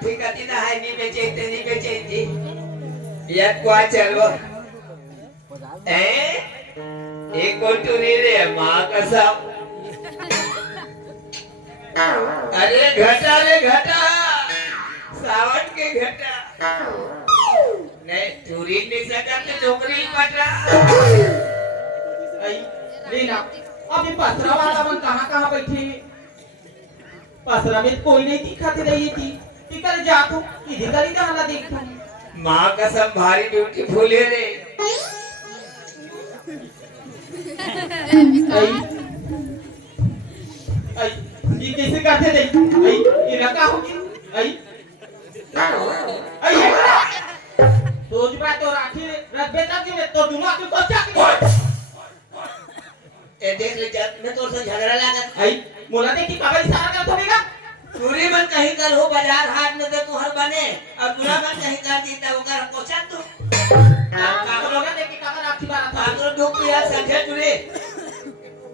ठीक है ना है नहीं बेचे ये क्या चलो एक कोटुरी रे माँ कसम अरे घटा सावन के घटा नहीं चोरी नहीं सका तो चोकरी पटा लेना अभी पसरा वाला मन कहाँ बैठी पसरा में कोई नहीं दिखाती रही थी कल जातू इधर कल जहाँ देखता माँ कसम भारी ब्यूटीफुल है रे ये कैसे करते थे ये रखा होगी सोच पा तो राखी रख बेटा की तो दूंगा तू तो क्या ए देख ले जब मैं तो से झगड़ा लगा मोला देखी काबे इशारा करत होगा चोरी मन कहीं कर हो बाजार हाट में तो तुहर बने और बुरा मन कहीं कर देता ओकर कोचा तू काका लोग देखी काका राखी मारा था तो डूब गया संख्या चुरे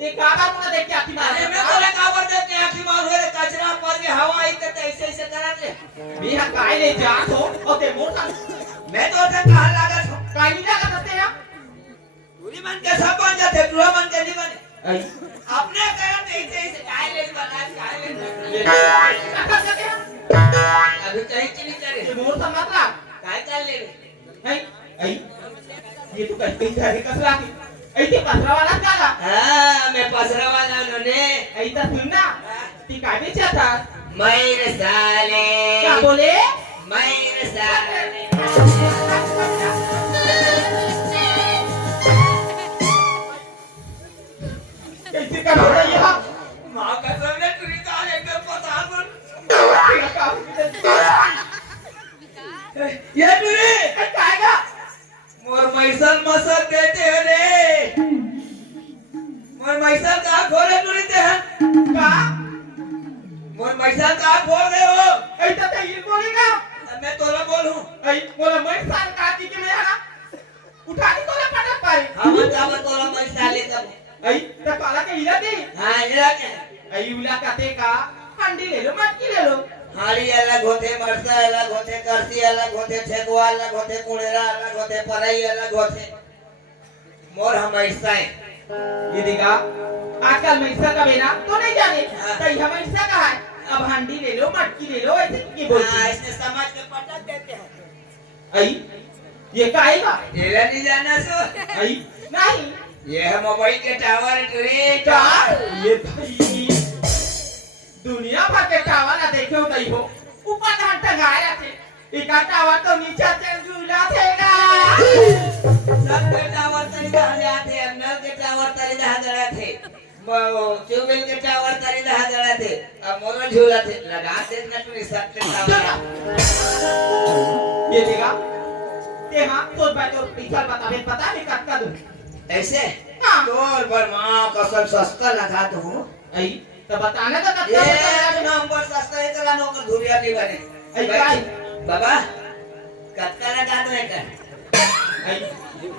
ते काका मुना देख के आखी मारे मैं बोले काबर देख के आखी मार होए कचरा पर के हवा आई तो ऐसे करा दे बिहा काय ले जात हो और ते मोर मैं तो से कहां लगा था काय नहीं लगा करते यार चोरी मन के सब बन जाते बुरा मन के नहीं बने अपने करा तो ऐसे काय ले बना अभी कहीं चली करे ते मोर मतलब काय कर ले ये तो कहते है कसला की ऐसे पसरा वाला जागा हां मैं पसरा वाला ने ऐसा सुनना ती काय बेचता मेरे साले क्या बोले मेरे साले कैसे कर रहा है यहां मां कसम ने तुरी काल एकदम पता ये तुरी कायगा मोर मैसल मसल देते रे मोर मैसल का खोले तुरी ते का मोर मैसल का खोल दे हो ऐसा तो ये बोलेगा मैं तोला बोलूं बोला मैं साल काटी के मैं ना उठा के तोला पटक पाई हम जाब तोला मैसल ले तब तो काला के इला दे हां इला के उला काते का हंडी ले लो मटकी ले लो हाड़ी अलग होते मरसा अलग होते करसी अलग होते ठेकुआ अलग होते कुड़ेरा अलग होते पराई अलग होते मोर हमेशा ये देखा आजकल मैसा का बेना तो नहीं जाने तो यह मैसा का है अब हंडी ले लो मटकी ले लो ऐसे की बोलते हां इसने समझ के पटक देते हैं ये काएगा तेरा नहीं जाना सो नहीं ये है मोबाइल के टावर रे क्या ये भाई दुनिया भर के टावर ना देखे हो नहीं हो ऊपर धान टंगाया थे एक टावर तो नीचे से झूला थेगा सब के टावर तरी दहा जाते हैं नल के टावर तरी दहा जड़ा थे ट्यूबवेल के टावर तरी दहा जड़ा थे अब मोर झूला थे लगा देना तू सब के टावर ये देगा ते हां तो बात और पीछा पता नहीं कट का दूं ऐसे हां तोर पर मां कसम सस्ता लगा दूं तो बताना तो कब ये नंबर सस्ता है कला नौकर धुरिया नहीं बने बाबा कटका लगा दो एक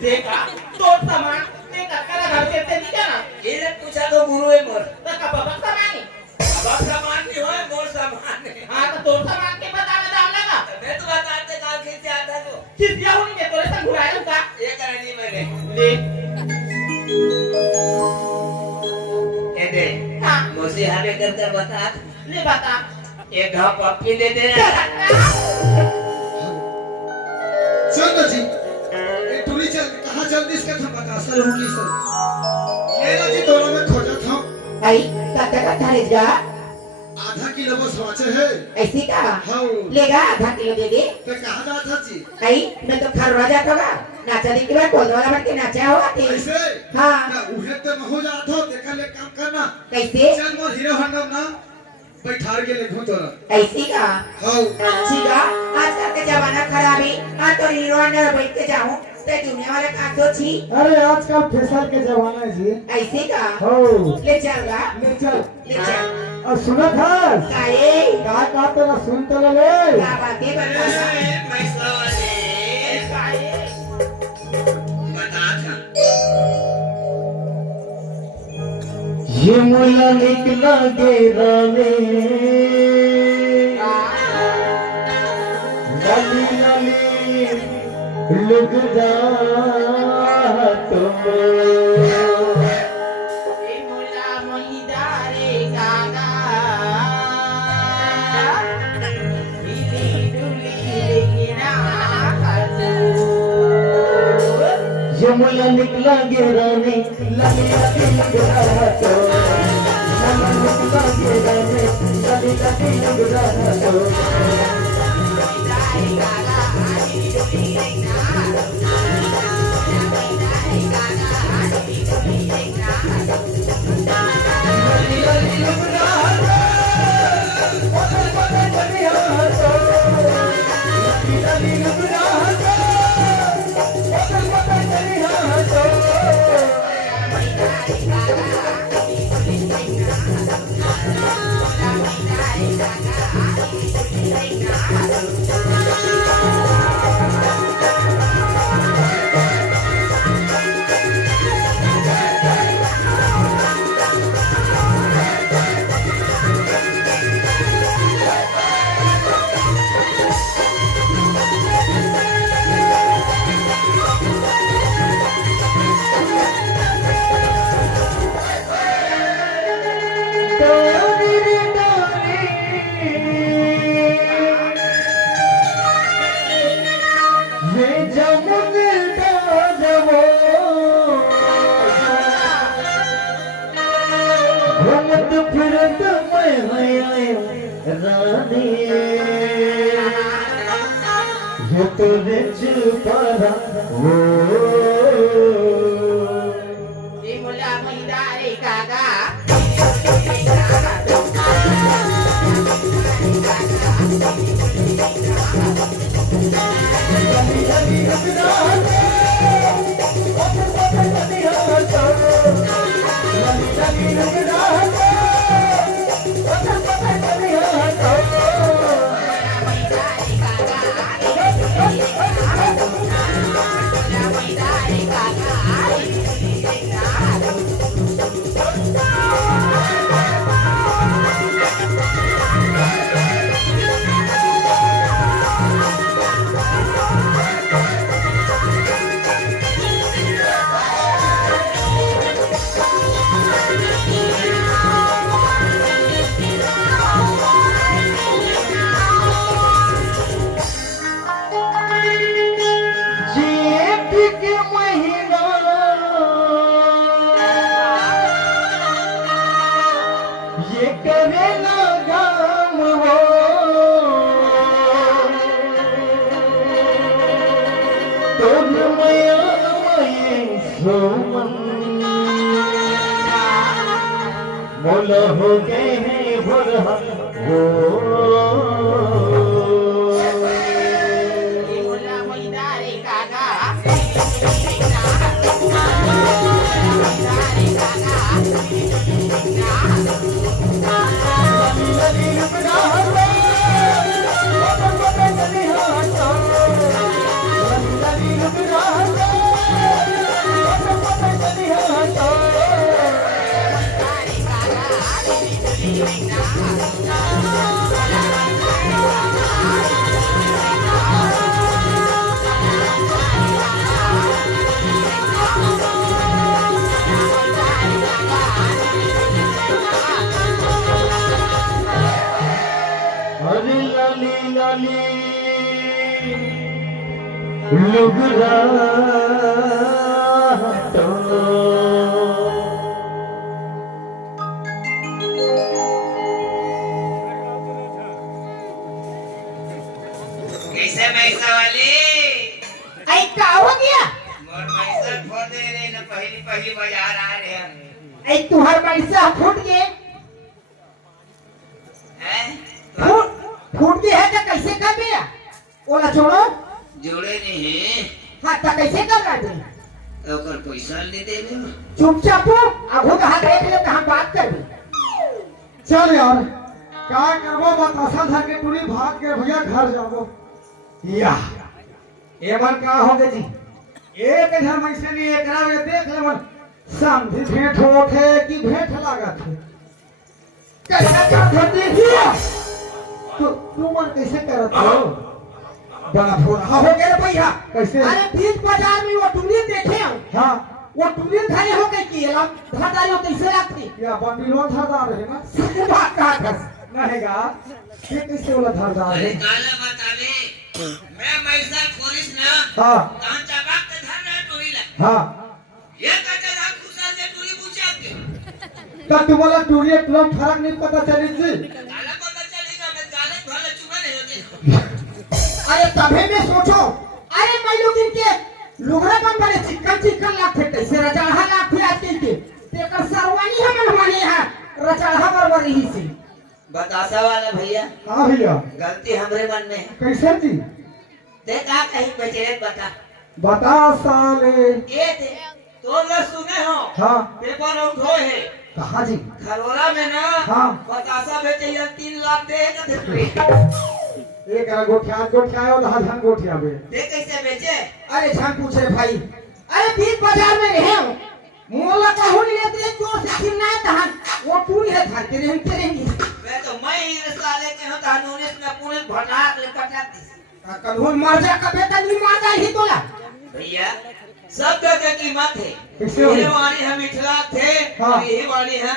देखा तो सामान ते कटका लगा देते नहीं जाना ये पूछा तो गुरु है मोर तो कब बाबा सामान बाबा सामान नहीं होए मोर सामान है हां तो सामान के बताना दाम लगा मैं तो बताते काल खींच आता तो किस दिया हूं मैं तोरे संग घुराया का ये करनी मैंने ले दे हां मुझे हमें कर बता ले बता एक घा पप्पी दे दे चल जी ये टूरी चल कहां जल्दी इसका था बता असल होगी सर लेना जी दोनों में खोजा था का थारे जा आधा किलो बस वाचे है ऐसी का हां लेगा आधा किलो दे दे तो कहां जा था जी मैं तो खर राजा होगा नाचा दी के बाद बोल वाला मत के नाचा होगा ती ऐसे हां ना उहे तो हो जा था देखा ले काम करना कैसे चल मोर हीरो होंडा ना बैठार के ले घो तोरा ऐसी का हां ठीक है आजकल के जमाना खराब है आ तो हीरो होंडा बैठ के जाऊं ते दुनिया वाला का तो छी अरे आजकल फैशन के जमाना है जी ऐसी का हो ले चलगा ले चल ले चल और सुनो था काए क्या कहते ना सुन तो ले क्या बातें बताना पैसा वाले काए बता था ये मुला निकला गेरा में लुगदा तुम ए मोला मोहिदारे कागा मिली डुली लेकिना खातू यमुना निकला गिराने लगे लगे लुगदा तो यमुना निकला गिराने लगे लगे लुगदा तो घूमत फिरत मैं रानी ये तो रिच परा वो ए मोला मोहिदारे कागा मोला हो गए हैं भरहा वो ए मोला मोहिदारे कागा अरे लाली लाली लुगरा तो कैसे पैसा वाली आई का हो गया मोर पैसा खो दे रे न पहली पहली बाजार आ रहे हैं आई तुहर पैसा फूट गए हैं फूट गए है तो कैसे कर दिया ओला छोड़ो जोड़े नहीं हाँ तो कैसे कर रहा थे ओकर पैसा ले दे दे चुपचाप आगू कहा देख ले कहाँ बात कर चल यार का करबो बतासा धर के टूरी भाग के भैया घर जाबो या एमन का हो गए जी एक इधर मैसे नहीं एकरा में देख ले मन समझी भेंट होखे कि भेंट लागत है कैसा का धरती दिया तू मन कैसे करत हो बड़ा भोरा हो गया भैया कैसे अरे बीच बाजार में वो टूली देखे हम हाँ वो टूली धरे हो गई की धादारी हो कैसे रखती क्या बंडीलो धारदार है ना सही बात कहा था नहीं गा ये कैसे वाला धारदार अरे है काला बतावे मैं मैसा पुलिस ना हाँ कहां चबाक के धर ना टोली ला हाँ ये कटे दा खुशल दे टोली पूछा के तो तुम्हारा टूरी तुम फर्क नहीं पता चली जी काला पता चलेगा मैं गाले भले चुमा नहीं होते अरे तभी मैं सोचो अरे मैं लोग इनके लुगड़ा बन बने चिकन लाते कैसे रचाढ़ा लाते आज के तेकर सरवानी हमन माने है रचाढ़ा बरबर रही सी बतासा वाला भैया हाँ भैया गलती हमरे मन में है कैसे जी ते का कहीं बचेरे बता बता साले ये थे तो लोग सुने हो हाँ पेपर आउट हो है कहाँ जी खरोरा में ना हाँ। बतासा बेचे ये 3 लाख देगा थे एक गोठिया और हजान गोठिया बे ते कैसे बेचे अरे जान पूछे भाई अरे बीच बाजार में रहे हो मोला कहूं नहीं लेते जोर से चिल्लाए तहन वो टूरी है धर के नहीं करेंगी मैं तो मैं ही साले के हो कानूनी में पूरे भटाक ले पटाक दी कानून मार जा कबे तक नहीं मार जा ही तोला भैया सब का कीमत है कैसे हो? ये वाणी हम मिथिला थे हाँ। और यही वाणी है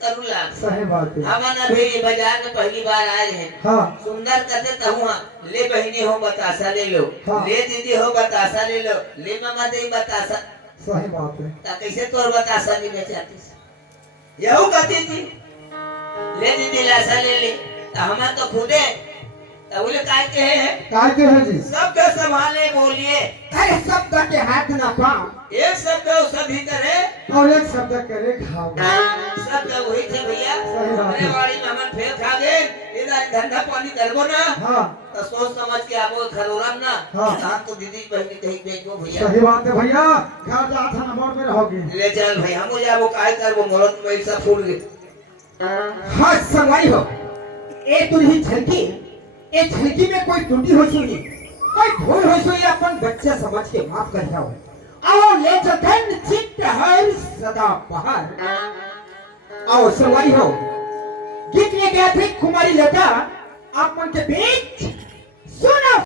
करुला सही बात है हमारा भी बाजार में पहली बार आए हैं हाँ सुंदर कहते तो हुआ ले बहनी हो बतासा ले लो हाँ। ले दीदी हो बतासा ले लो ले मामा दे बतासा सही बात है ता कैसे तोर बतासा नहीं बेचाती यहू कहती थी ले दीदी लासा ले ले ता हमार तो खुदे ता बोले काय के है काय के है जी सब के संभाले बोलिए अरे शब्द के हाथ ना पाओ एक शब्द सभी करे और एक शब्द करे खाओ शब्द वही थे भैया सही बात है। अरे वाड़ी में हम फेल खा गए इधर धंधा पानी करबो ना हाँ तो सोच समझ के आपको खरोरम ना हाँ। हाँ तो दीदी बहनी कहीं बेचो भैया सही बात है भैया घर जा था नंबर में रहोगे ले चल भाई हम जाबो काय करबो मोरत में सब फूल गए हाँ समझ हो ए तुरही झलकी ए झलकी में कोई टूटी हो सुनी कोई भूल हो सुनी अपन बच्चे समझ के माफ कर जाओ आओ ले जतन चित्त हर सदा बहार आओ सवारी हो गीत ले गया थे कुमारी लता आप मन के बीच सुनो